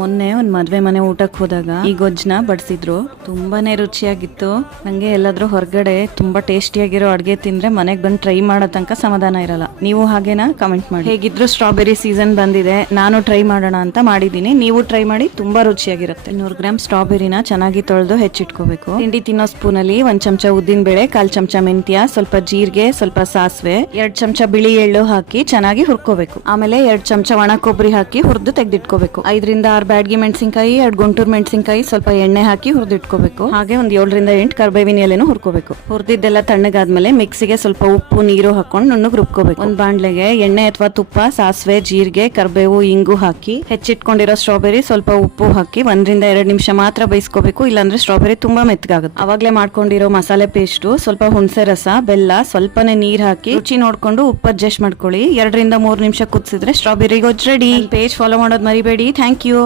ಮೊನ್ನೆ ಒಂದ್ ಮದ್ವೆ ಮನೆ ಊಟಕ್ಕೆ ಹೋದಾಗ ಈ ಗೊಜ್ಜನ್ನ ಬಡಿಸಿದ್ರು. ತುಂಬಾನೇ ರುಚಿಯಾಗಿತ್ತು. ನಂಗೆ ಎಲ್ಲಾದ್ರೂ ಹೊರಗಡೆ ತುಂಬಾ ಟೇಸ್ಟಿಯಾಗಿರೋ ಅಡ್ಗೆ ತಿಂದ್ರೆ ಮನೆಗ್ ಬಂದು ಟ್ರೈ ಮಾಡೋ ತನಕ ಸಮಾಧಾನ ಇರಲ್ಲ. ನೀವು ಹಾಗೇನಾ? ಕಮೆಂಟ್ ಮಾಡಿ. ಹೇಗಿದ್ರು ಸ್ಟ್ರಾಬೆರಿ ಸೀಸನ್ ಬಂದಿದೆ, ನಾನು ಟ್ರೈ ಮಾಡೋಣ ಅಂತ ಮಾಡಿದೀನಿ. ನೀವು ಟ್ರೈ ಮಾಡಿ, ತುಂಬಾ ರುಚಿಯಾಗಿರುತ್ತೆ. 100 ಗ್ರಾಮ್ ಸ್ಟ್ರಾಬೆರಿನ ಚೆನ್ನಾಗಿ ತೊಳೆದು ಹೆಚ್ಚಿಟ್ಕೋಬೇಕು. ತಿಂಡಿ ತಿನ್ನೋ ಸ್ಪೂನ್ ಅಲ್ಲಿ 1 ಚಮಚ ಉದ್ದಿನ ಬೇಳೆ, 1/4 ಚಮಚ ಮೆಂತ್ಯ, ಸ್ವಲ್ಪ ಜೀರಿಗೆ, ಸ್ವಲ್ಪ ಸಾಸಿವೆ, 2 ಚಮಚ ಬಿಳಿ ಎಳ್ಳು ಹಾಕಿ ಚೆನ್ನಾಗಿ ಹುರ್ಕೋಬೇಕು. ಆಮೇಲೆ 2 ಚಮಚ ಒಣ ಕೊಬ್ಬರಿ ಹಾಕಿ ಹುರಿದು ತೆಗೆದಿಟ್ಕೋಬೇಕು. 5 ರಿಂದ 6 ಬ್ಯಾಡಗಿ ಮೆಣಸಿನಕಾಯಿ, 2 ಗುಂಟೂರು ಮೆಣಸಿನಕಾಯಿ, ಸ್ವಲ್ಪ ಎಣ್ಣೆ ಹಾಕಿ ಹುರಿದಿಟ್ಕೋಬೇಕು. ಹಾಗೆ ಒಂದು 7 ರಿಂದ 8 ಕರ್ಬೇವಿನ ಎಲೆನೂ ಹುರ್ಕೋಬೇಕು. ಹುರಿದಿದ್ದೆಲ್ಲ ತಣ್ಣಗಾದ್ಮೇಲೆ ಮಿಕ್ಸಿಗೆ ಸ್ವಲ್ಪ ಉಪ್ಪು ನೀರು ಹಾಕೊಂಡು ನುಣ್ಣಗೆ ರುಬ್ಕೋಬೇಕು. ಒಂದು ಬಾಂಡ್ಲೆಗೆ ಎಣ್ಣೆ ಅಥವಾ ತುಪ್ಪ, ಸಾಸಿವೆ, ಜೀರಿಗೆ, ಕರ್ಬೇವು, ಇಂಗು ಹಾಕಿ ಹೆಚ್ಚಿಟ್ಕೊಂಡಿರೋ ಸ್ಟ್ರಾಬೆರಿ ಸ್ವಲ್ಪ ಉಪ್ಪು ಹಾಕಿ 1 ರಿಂದ 2 ನಿಮಿಷ ಮಾತ್ರ ಬೇಯಿಸ್ಕೋಬೇಕು. ಇಲ್ಲಾಂದ್ರೆ ಸ್ಟ್ರಾಬೆರಿ ತುಂಬಾ ಮೆತ್ತಗಾಗುತ್ತೆ. ಅವಾಗ್ಲೇ ಮಾಡ್ಕೊಂಡಿರೋ ಮಸಾಲೆ ಪೇಸ್ಟ್, ಸ್ವಲ್ಪ ಹುಣಸೆ ರಸ, ಬೆಲ್ಲ, ಸ್ವಲ್ಪನೇ ನೀರ್ ಹಾಕಿ ರುಚಿ ನೋಡ್ಕೊಂಡು ಉಪ್ಪು ಅಡ್ಜಸ್ಟ್ ಮಾಡ್ಕೊಳ್ಳಿ. 2 ರಿಂದ 3 ನಿಮಿಷ ಕುದಿಸಿದ್ರೆ ಸ್ಟ್ರಾಬೆರಿ ಗೊಜ್ಜು ರೆಡಿ. ಪೇಜ್ ಫಾಲೋ ಮಾಡೋದು ಮರಿಬೇಡಿ. Thank you.